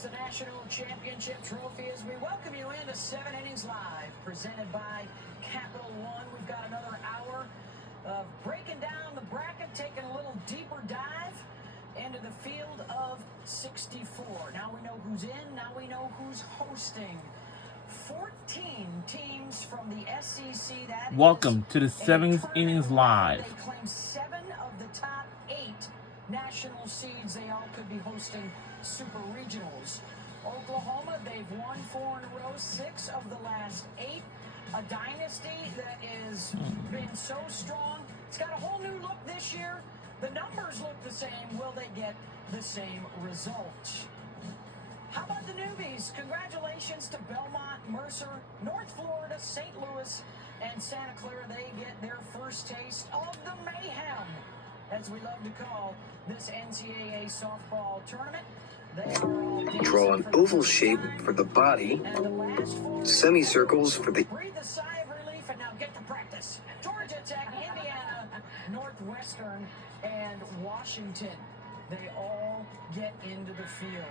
is the National Championship Trophy as we welcome you into 7 Innings Live, presented by Capital One. We've got another hour of breaking down the bracket, taking a little deeper dive into the field of 64. Now we know who's in, now we know who's hosting. 14 teams from the SEC. That Welcome to the 7 Innings Live. They claim 7 of the top 8 national seeds. They all could be hosting super regionals. Oklahoma, they've won 4 in a row, 6 of the last 8. A dynasty that has been so strong. It's got a whole new look this year. The numbers look the same. Will they get the same result? How about the newbies? Congratulations to Belmont, Mercer, North Florida, St. Louis, and Santa Clara. They get their first taste of the mayhem, as we love to call this NCAA softball tournament. They are all Draw an oval shape for the body, semicircles for the... Breathe a sigh of relief and now get to practice. Georgia Tech, Indiana, Northwestern, and Washington. They all get into the field.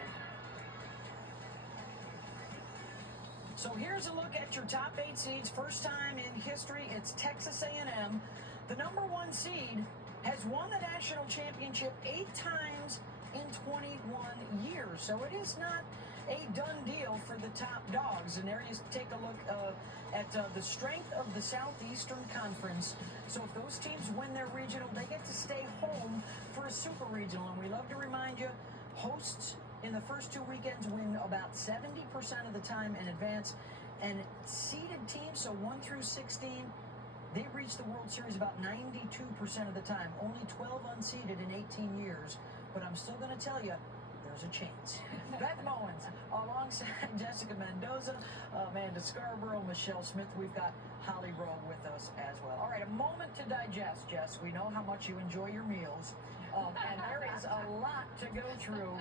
So here's a look at your top 8 seeds. First time in history, it's Texas A&M. The number 1 seed has won the national championship 8 times in 21 years. So it is not a done deal for the top dogs. And there you take a look at the strength of the Southeastern Conference. So if those teams win their regional, they get to stay home for a super regional. And we love to remind you, hosts in the first 2 weekends win about 70% of the time in advance. And seeded teams, so 1 through 16, they reach the World Series about 92% of the time. Only 12 unseeded in 18 years. But I'm still going to tell you, there's a chance. Beth Mowens, alongside Jessica Mendoza, Amanda Scarborough, Michelle Smith. We've got Holly Rowe with us as well. All right, a moment to digest, Jess. We know how much you enjoy your meals. And there is a lot to go through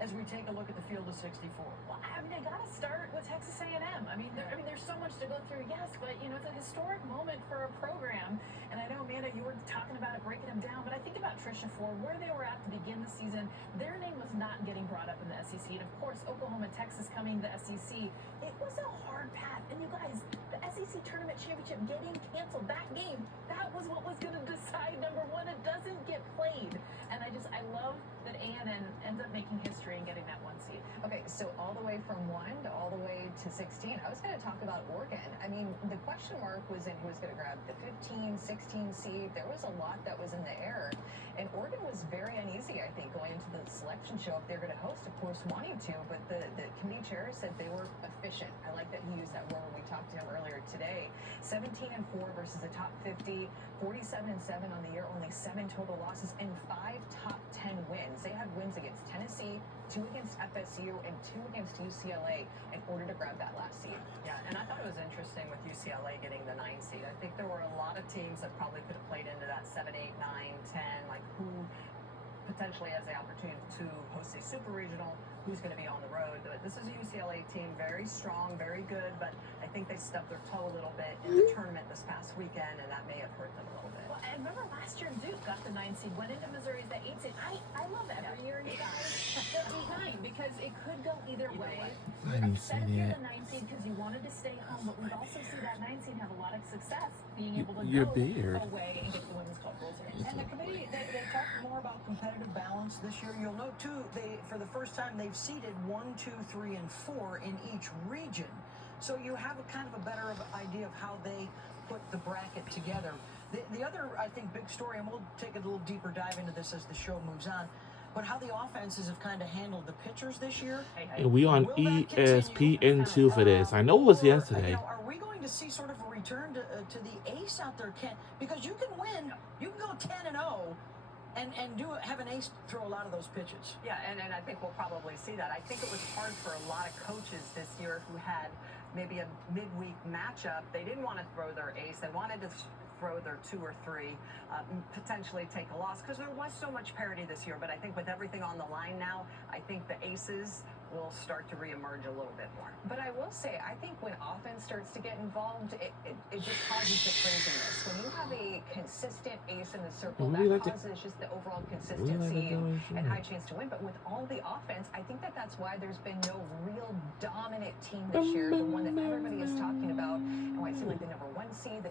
as we take a look at the field of 64. Well, I mean, I got to start with Texas A&M. I mean, there's so much to go through, yes, but, you know, it's a historic moment for a program. And I know, Amanda, you were talking about it, breaking them down, but I think about Tricia Ford, where they were at to begin the season. Their name was not getting brought up in the SEC. And, of course, Oklahoma and Texas coming to the SEC. It was a hard path. And, you guys, the SEC Tournament Championship getting canceled, that game, that was what was going to decide, number 1. It doesn't get played. And I love that A&M ends up making history and getting that 1 seed. Okay, so all the way from 1 to all the way to 16. I was going to talk about Oregon. I mean, the question mark was in who was going to grab the 15, 16 seed. There was a lot that was in the air. And Oregon was very uneasy, I think, going into the selection show if they're going to host, of course, wanting to. But the committee chair said they were efficient. I like that he used that word when we talked to him earlier today. 17-4 versus the top 50, 47-7 on the year, only 7 total losses, and 5 top 10 wins. They had wins against Tennessee, 2 against FSU, and 2 against UCLA in order to grab that last seed. Yeah, and I thought it was interesting with UCLA getting the 9 seed. I think there were a lot of teams that probably could have played into that 7, 8, 9, 10, like who potentially has the opportunity to host a super regional, who's going to be on the road. But this is a UCLA team, very strong, very good, but I think they stubbed their toe a little bit in the tournament this past weekend, and that may have hurt them a little bit. Well, I remember last year Duke got the 9 seed, went into Missouri as the 8 seed. I love every year, you guys, the 8-9, because it could go either way. I didn't see Upset if you're that. the 9 seed because you wanted to stay home, but we've also seen that 9 seed have a lot of success being able to Your go beard. away and get the Women's Club World Series. And the committee, they talked more about competitive balance this year. You'll note, too, for the first time, they've seeded 1, 2, 3, and 4 in each region. So you have a kind of a better idea of how they put the bracket together. The other, I think, big story, and we'll take a little deeper dive into this as the show moves on, but how the offenses have kind of handled the pitchers this year. Yeah, we on ESPN2 for this. I know it was yesterday. Are we going to see sort of a return to the ace out there, Ken? Because you can win, you can go 10-0. And have an ace throw a lot of those pitches. Yeah, and I think we'll probably see that. I think it was hard for a lot of coaches this year who had maybe a midweek matchup. They didn't want to throw their ace. They wanted to throw their 2 or 3, potentially take a loss, because there was so much parity this year. But I think with everything on the line now, I think the aces will start to reemerge a little bit more. But I will say, I think when offense starts to get involved, it just causes the craziness. When you have a consistent ace in the circle, that causes just the overall consistency and high chance to win. But with all the offense, I think that's why there's been no real dominant team this year, the one that everybody is talking about. And why it seemed like the number 1 seed,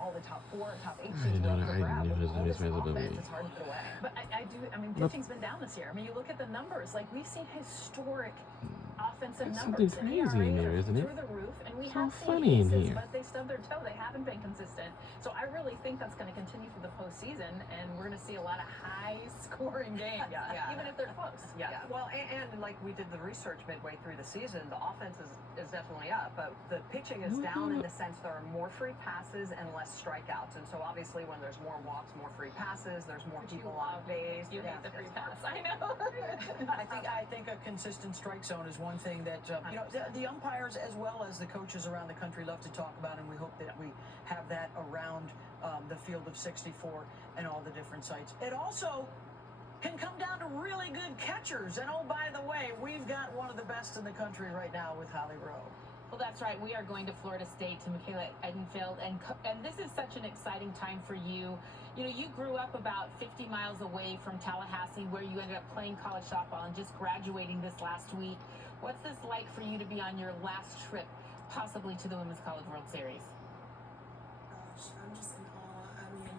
all the top 4, top 8 seeds were up for grabs. With all this offense, it's hard to put away. But I mean, pitching's been down this year. I mean, you look at the numbers, like we've seen historic offensive numbers. Something crazy in there, isn't it? Through the roof, and we So have seen funny in aces, here. but they stubbed their toe. They haven't been consistent. So I really think that's going to continue through the postseason, and we're going to see a lot of high-scoring games, even if they're close. Yeah. Well, and like we did the research midway through the season, the offense is definitely up, but the pitching is down in the sense there are more free passes and less strikeouts. And so obviously when there's more walks, more free passes, there's more people on base. You hate the free pass. I know. I think a consistent strike zone is one thing that the umpires as well as the coaches around the country love to talk about, and we hope that we have that around the field of 64 and all the different sites. It also can come down to really good catchers. And oh, by the way, we've got one of the best in the country right now with Holly Rowe. Well, that's right. We are going to Florida State to Michaela Edenfield, and this is such an exciting time for you. You know, you grew up about 50 miles away from Tallahassee, where you ended up playing college softball and just graduating this last week. What's this like for you to be on your last trip, possibly to the Women's College World Series? Gosh, I'm just in awe. I mean,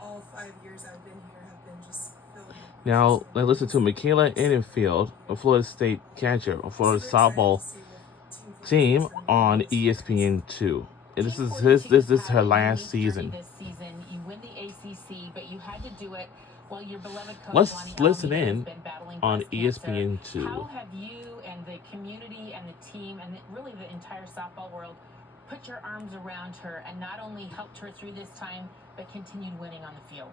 all 5 years I've been here have been just filled with Now, let's listen to Michaela Edenfield, a Florida State catcher, a Florida softball team on ESPN2. And this is her last season. This season, you win the ACC, but you had to do it while your beloved coach Let's Lonnie listen Alvey has in been battling on breast cancer. ESPN2. How have you and the community and the team and really the entire softball world put your arms around her and not only helped her through this time, but continued winning on the field?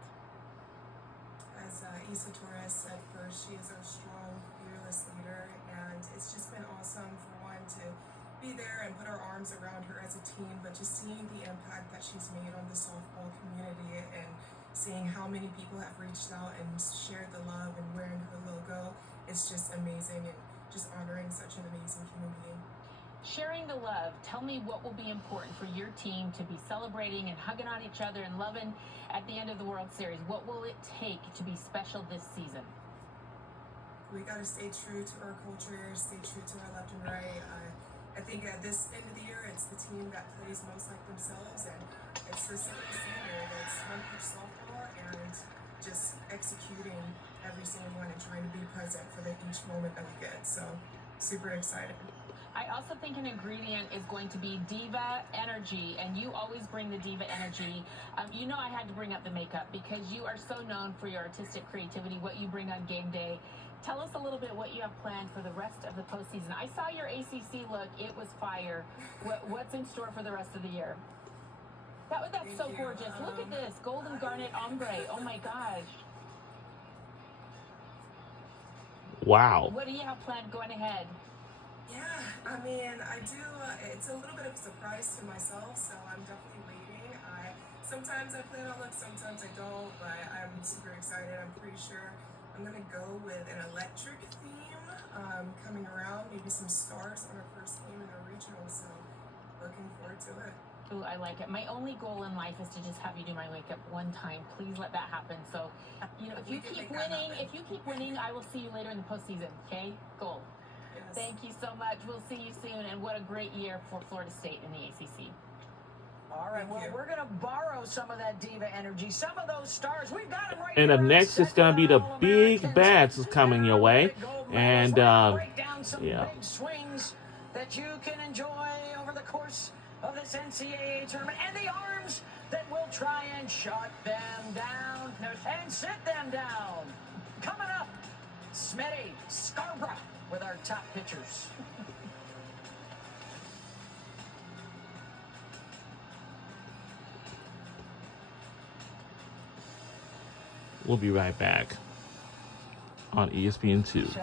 As Isa Torres said first, she is our strong, fearless leader, and it's just been awesome for one to be there and put our arms around her as a team, but just seeing the impact that she's made on the softball community and seeing how many people have reached out and shared the love and wearing her logo, it's just amazing, and just honoring such an amazing human being. Sharing the love, tell me what will be important for your team to be celebrating and hugging on each other and loving at the end of the World Series. What will it take to be special this season? We got to stay true to our culture, stay true to our left and right. I think at this end of the year, it's the team that plays most like themselves, and it's the same standard. It's one-pitch softball and just executing every single one and trying to be present for each moment that we get. So, super excited. I also think an ingredient is going to be diva energy, and you always bring the diva energy. You know I had to bring up the makeup because you are so known for your artistic creativity, what you bring on game day. Tell us a little bit what you have planned for the rest of the postseason. I saw your ACC look. It was fire. What's in store for the rest of the year? That's so gorgeous. Look at this. Golden garnet ombre. Oh, my gosh. Wow. What do you have planned going ahead? Yeah, I mean, I do. It's a little bit of a surprise to myself, so I'm definitely waiting. Sometimes I plan on looks, sometimes I don't, but I'm super excited. I'm pretty sure I'm going to go with an electric theme coming around, maybe some stars on our first game in our regional, so looking forward to it. Ooh, I like it. My only goal in life is to just have you do my makeup one time. Please let that happen. So, you know, if you keep winning, I will see you later in the postseason. Okay? Goal. Yes. Thank you so much. We'll see you soon. And what a great year for Florida State in the ACC. All right, well, we're going to borrow some of that diva energy, some of those stars. We've got them right And up here. next is going to be the big bats is coming your way. And, break down some yeah. big swings that you can enjoy over the course of this NCAA tournament, and the arms that will try and shut them down and sit them down. Coming up, Smitty Scarborough with our top pitchers. We'll be right back on ESPN2.